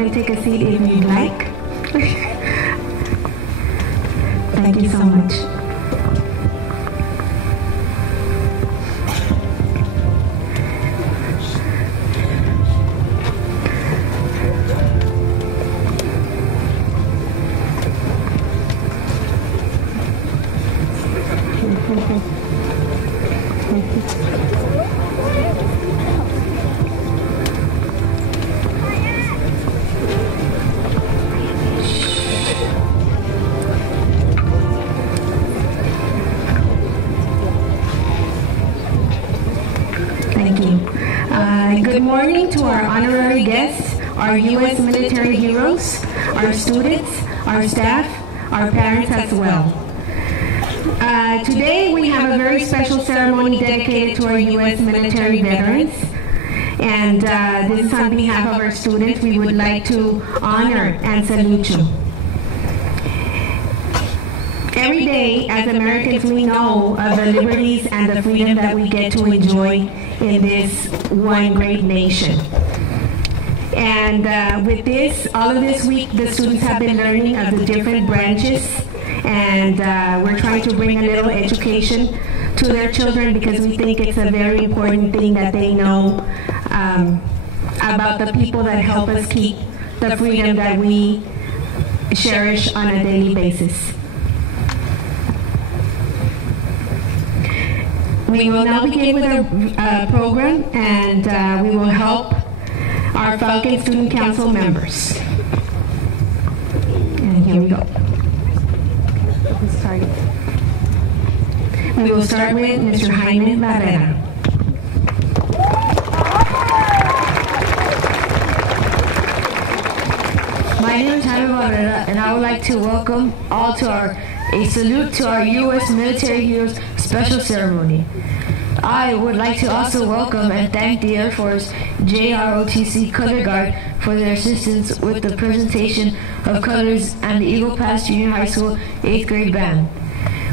and take a seat if you'd like. Thank you so much. Good morning to our honorary guests, our U.S. military heroes, our students, our staff, our parents as well. Today we have a very special ceremony dedicated to our U.S. military veterans. And this is on behalf of our students. We would like to honor and salute you. Every day, as Americans, we know of the liberties and the freedom that we get to enjoy in this one great nation. And with this, all of this week, the students have been learning of the different branches, and we're trying to bring a little education to their children because we think it's a very important thing that they know about the people that help us keep the freedom that we cherish on a daily basis. We will now begin with our program, and we will help our Falcon Student Council members. And here we go. We will start with Mr. Jaime Barrera. My name is Jaime Barrera, and I would like to welcome all to a salute to our U.S. military heroes special ceremony. I would like to also welcome and thank the Air Force JROTC Color Guard for their assistance with the presentation of colors and the Eagle Pass Junior High School 8th grade band.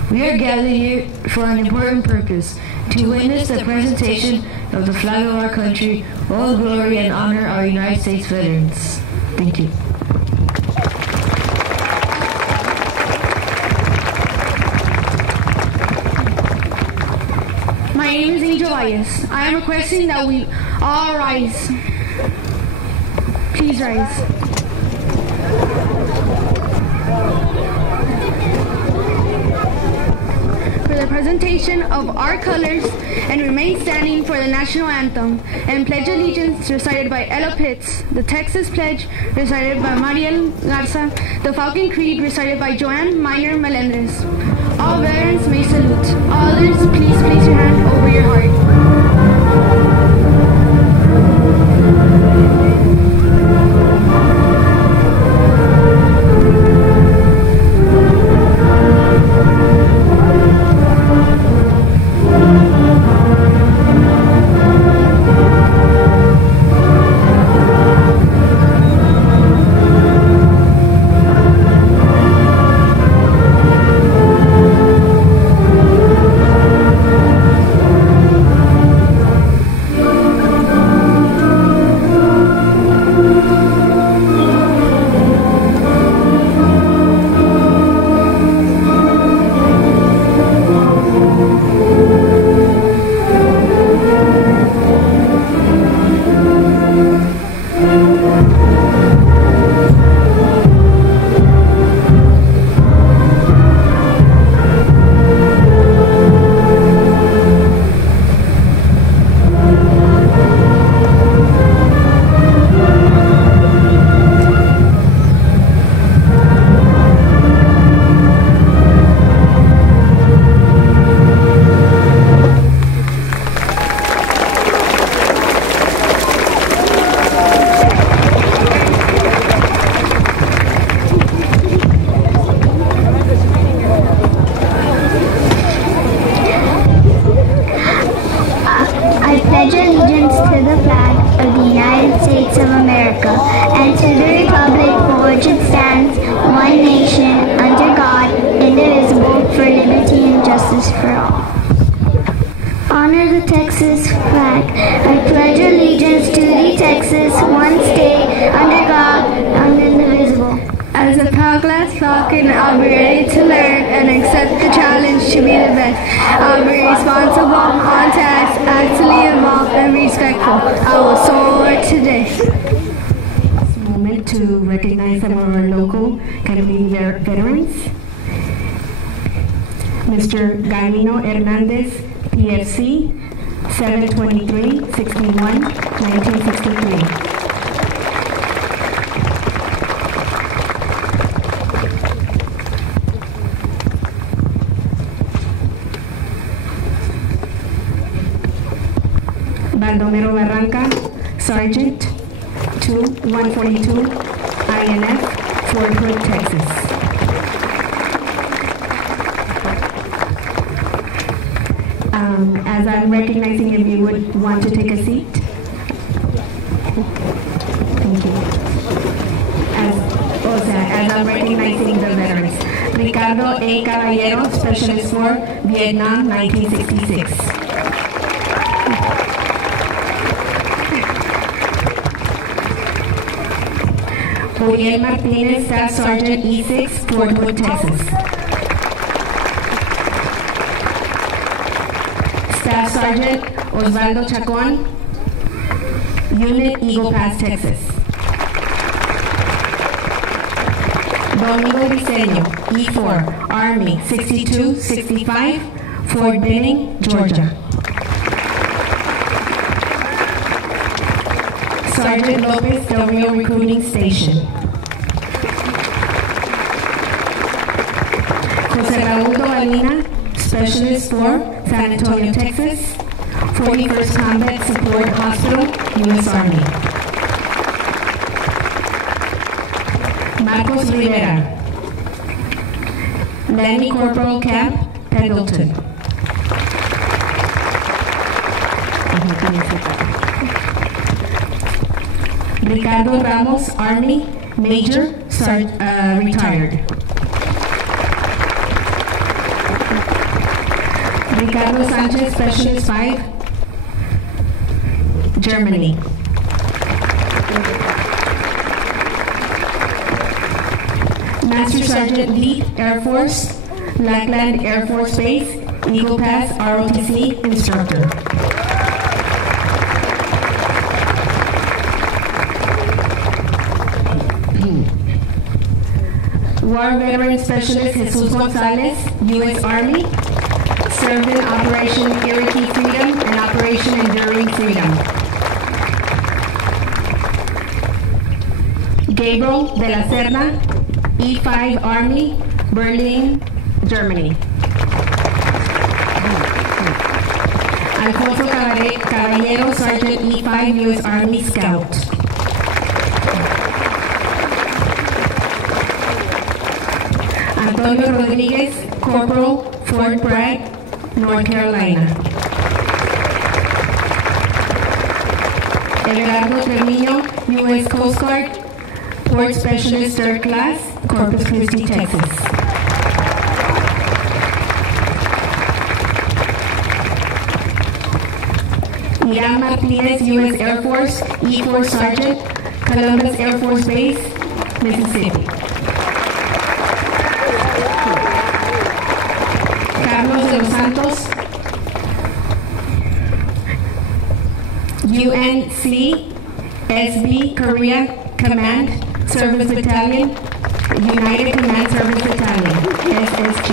We are gathered here for an important purpose, to witness the presentation of the flag of our country, all glory and honor our United States veterans. Thank you. My name is Angel Ayes. I am requesting that we all rise. Please rise. For the presentation of our colors, and remain standing for the national anthem and pledge allegiance recited by Ella Pitts, the Texas Pledge recited by Mariel Garza, the Falcon Creed recited by Joanne Miner Melendres. All veterans may salute. All others, please place your hand over your heart. Honor the Texas flag. I pledge allegiance to the Texas, one state, under God, As a proud glass falcon, I'll be ready to learn and accept the challenge to be the best. I'll be responsible, on task, actively involved, and respectful. I will soar today. It's a moment to recognize some of our local community veterans. Mr. Galino Hernandez, PFC, 7/23/61, 1963. Baldomero Barranca, Sergeant, 142, INF, Fort Hood, Texas. As I'm recognizing, if you would want to take a seat. Thank you. As I'm recognizing the veterans. Ricardo A. Caballero, Specialist for Vietnam, 1966. Uriel Martinez, Staff Sergeant, E6, Fort Hood, Texas. Staff Sergeant Osvaldo Chacon, Unit Eagle Pass, Texas. Domingo Diseño, E4, Army, 6265, Fort Benning, Georgia. Sergeant Lopez, Del Rio Recruiting Station. Jose Raúl Dovalina, Specialist for San Antonio, Texas, 41st Combat Support Hospital, U.S. Army. Marcos Rivera, Landing Corporal Camp, Pendleton. Ricardo Ramos, Army, Major, retired. Ricardo Sanchez, Specialist 5, Germany. Master Sergeant Lee, Air Force, Lackland Air Force Base, Eagle Pass, ROTC instructor. War Veteran Specialist Jesus Gonzalez, U.S. Army, served in Operation Iraqi Freedom and Operation Enduring Freedom. Gabriel de la Serna, E5 Army, Berlin, Germany. Alfonso Caballero, Sergeant E5 U.S. Army Scout. Antonio Rodriguez, Corporal, Fort Bragg, North Carolina. Everardo Trevino, U.S. Coast Guard, Port Specialist 3rd Class, Corpus Christi, Texas. Ian Martinez, U.S. Air Force, E4 Sergeant, Columbus Air Force Base, Mississippi. Carlos de los Santos, UNCSB Korea Command Service Battalion, United Command Service Battalion, SSG.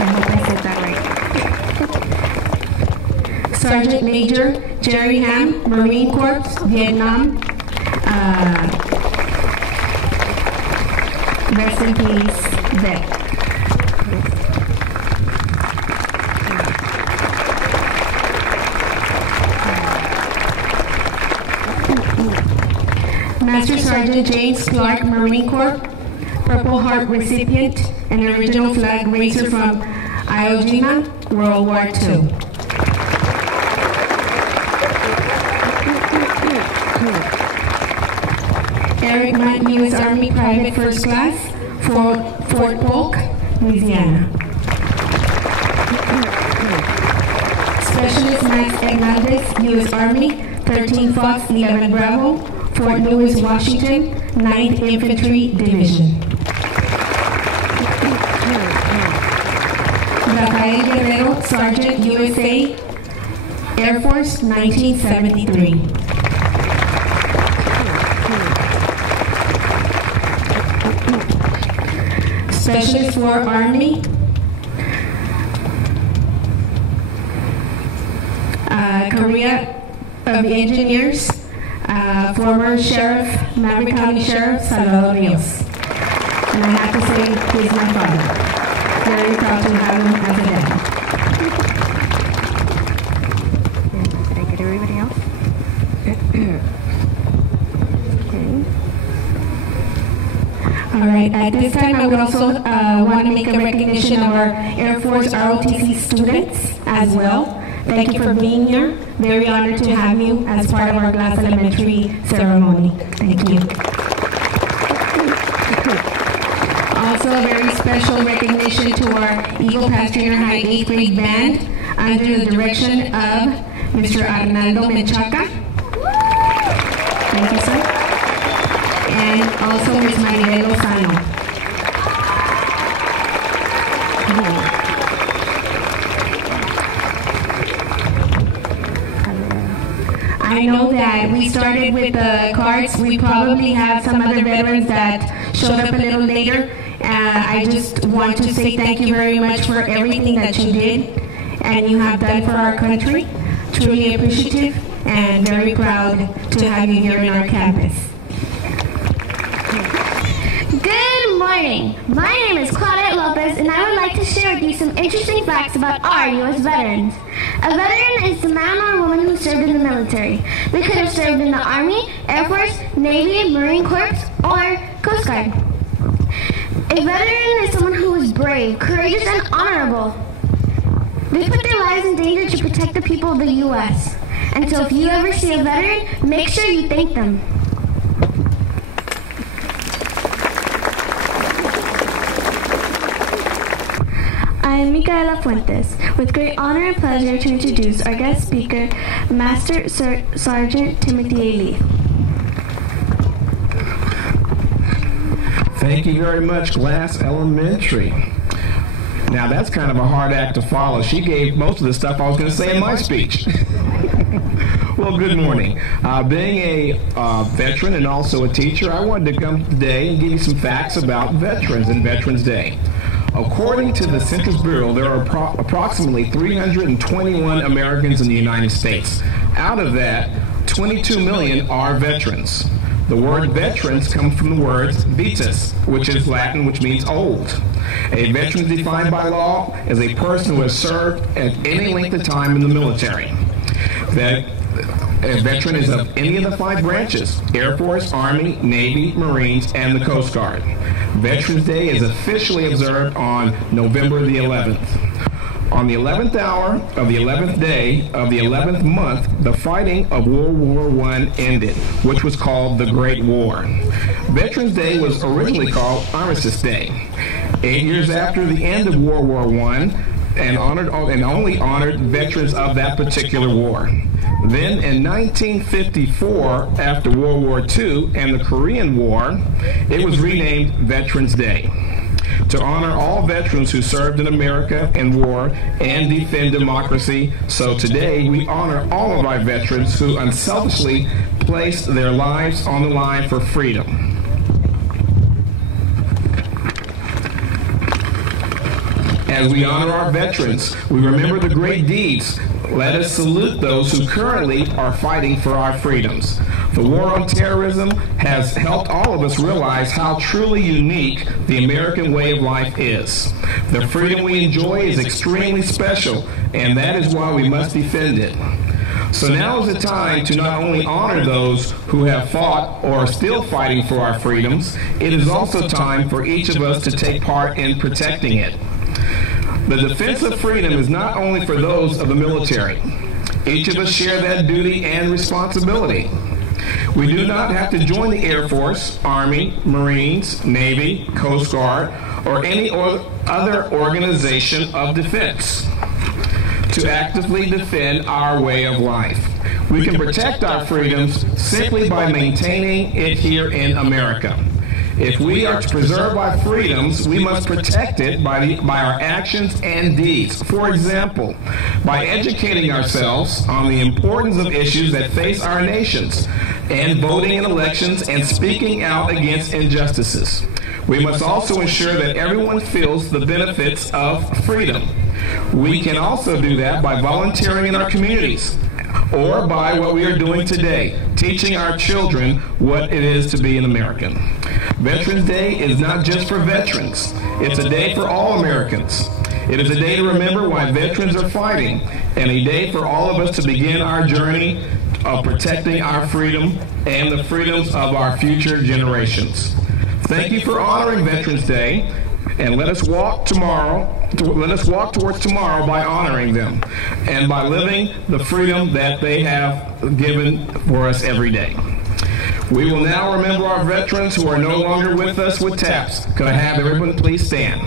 I hope I said that right. Sergeant Major Jerry Ham, Marine Corps, Vietnam. Rest in peace, vet. Master Sergeant James Clark, Marine Corps, Purple Heart recipient, and original flag raiser from Iwo Jima, World War II. Eric Matt, U.S. Army Private First Class, Fort Polk, Louisiana. Specialist Max Hernandez, U.S. Army, 13 Fox, 11 Bravo, Fort Lewis, Washington, 9th Infantry Division. Rafael Guerrero, Sergeant, USA Air Force, 1973. Specialist for Army, career of engineers, former Sheriff, Maverick County Sheriff, Salvador Rios. And I have to say, he's my father. Very proud to have him as a dad. Did I get everybody else? All right, at this time I would also want to make a recognition of our Air Force ROTC students as well. Thank you for being here. Very honored to have you as part of our Glass Elementary ceremony. Thank you. Also a very special recognition to our Eagle Pass Junior High 8th grade band under the direction of Mr. Arnaldo Menchaca. Thank you, sir. And also Ms. Maribel Lozano. I know that we started with the cards. We probably have some other veterans that showed up a little later. I just want to say thank you very much for everything that you did and you have done for our country. Truly appreciative and very proud to have you here in our campus. Good morning. My name is Claudette Lopez, and I would like to share with you some interesting facts about our U.S. veterans. A veteran is a man or woman who served in the military. They could have served in the Army, Air Force, Navy, Marine Corps, or Coast Guard. A veteran is someone who is brave, courageous, and honorable. They put their lives in danger to protect the people of the U.S. And so if you ever see a veteran, make sure you thank them. I am Micaela Fuentes, with great honor and pleasure to introduce our guest speaker, Master Sergeant Timothy A. Lee. Thank you very much, Glass Elementary. Now that's kind of a hard act to follow. She gave most of the stuff I was going to say in my speech. Well, good morning. Being a veteran and also a teacher, I wanted to come today and give you some facts about veterans and Veterans Day. According to the Census Bureau, there are approximately 321 Americans in the United States. Out of that, 22 million are veterans. The word veterans comes from the words vetus, which is Latin, which means old. A veteran is defined by law as a person who has served at any length of time in the military. A veteran is of any of the 5 branches: Air Force, Army, Navy, Marines, and the Coast Guard. Veterans Day is officially observed on November the 11th. On the 11th hour of the 11th day of the 11th month, the fighting of World War I ended, which was called the Great War. Veterans Day was originally called Armistice Day. 8 years after the end of World War I, and only honored veterans of that particular war. Then in 1954, after World War II and the Korean War, it was renamed Veterans Day to honor all veterans who served in America in war and defend democracy. So today we honor all of our veterans who unselfishly placed their lives on the line for freedom. As we honor our veterans, we remember the great deeds. Let us salute those who currently are fighting for our freedoms. The war on terrorism has helped all of us realize how truly unique the American way of life is. The freedom we enjoy is extremely special, and that is why we must defend it. So now is the time to not only honor those who have fought or are still fighting for our freedoms, it is also time for each of us to take part in protecting it. The defense of freedom is not only for those of the military. Each of us share that duty and responsibility. We do not have to join the Air Force, Army, Marines, Navy, Coast Guard, or any other organization of defense to actively defend our way of life. We can protect our freedoms simply by maintaining it here in America. If we are to preserve our freedoms, we must protect it by our actions and deeds. For example, by educating ourselves on the importance of issues that face our nations, and voting in elections and speaking out against injustices. We must also ensure that everyone feels the benefits of freedom. We can also do that by volunteering in our communities, or by what we are doing today, teaching our children what it is to be an American. Veterans Day is not just for veterans. It's a day for all Americans. It is a day to remember why veterans are fighting, and a day for all of us to begin our journey of protecting our freedom and the freedoms of our future generations. Thank you for honoring Veterans Day, and let us walk towards tomorrow by honoring them and by living the freedom that they have given for us every day. We will now remember our veterans who are no longer with us with taps. Could I have everyone please stand?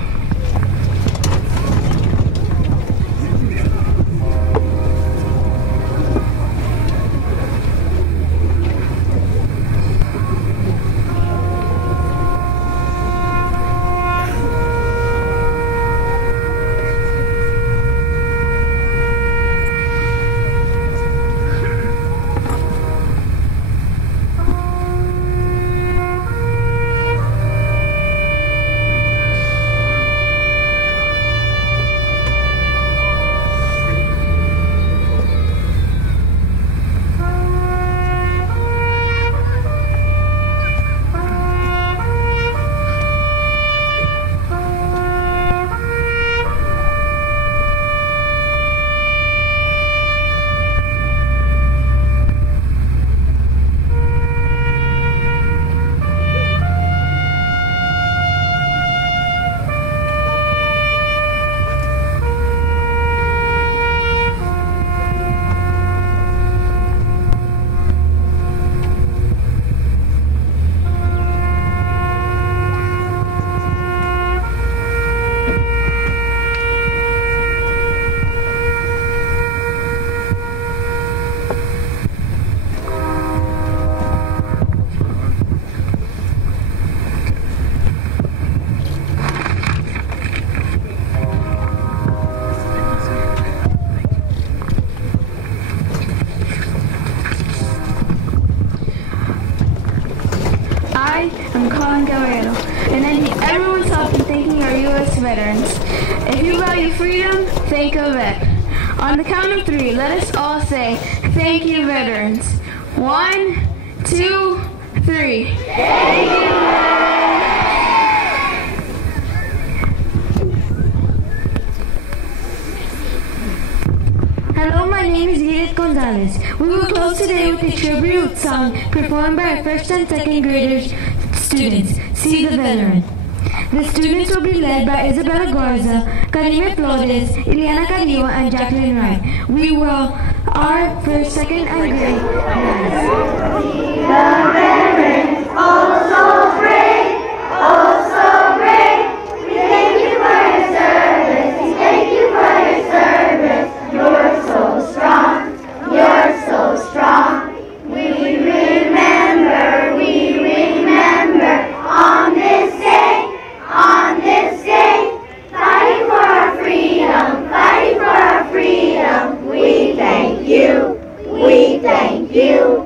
And I need everyone's help in thanking our U.S. veterans. If you value freedom, thank a vet. On the count of 3, let us all say, thank you, veterans. 1, 2, 3. Thank you, Hello, my name is Edith Gonzalez. We will close today with a tribute song performed by our 1st and 2nd graders students, See the Veteran. The students will be led by Isabella Garza, Karime Flores, Ileana Caliwa, and Jacqueline Wright. We will our 1st, 2nd, and grade class. See the veterans, oh so brave, oh so brave. We thank you for your service, we thank you for your service. You're so strong, you're so strong. We remember on this day, fighting for our freedom, fighting for our freedom. We thank you, we thank you.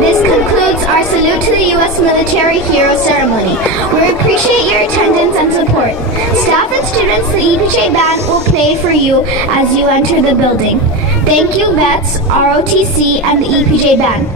This concludes our salute to the U.S. Military Hero Ceremony. We appreciate your attendance and support. Staff and students, the EPJ Band will play for you as you enter the building. Thank you, Vets, ROTC, and the EPJ Band.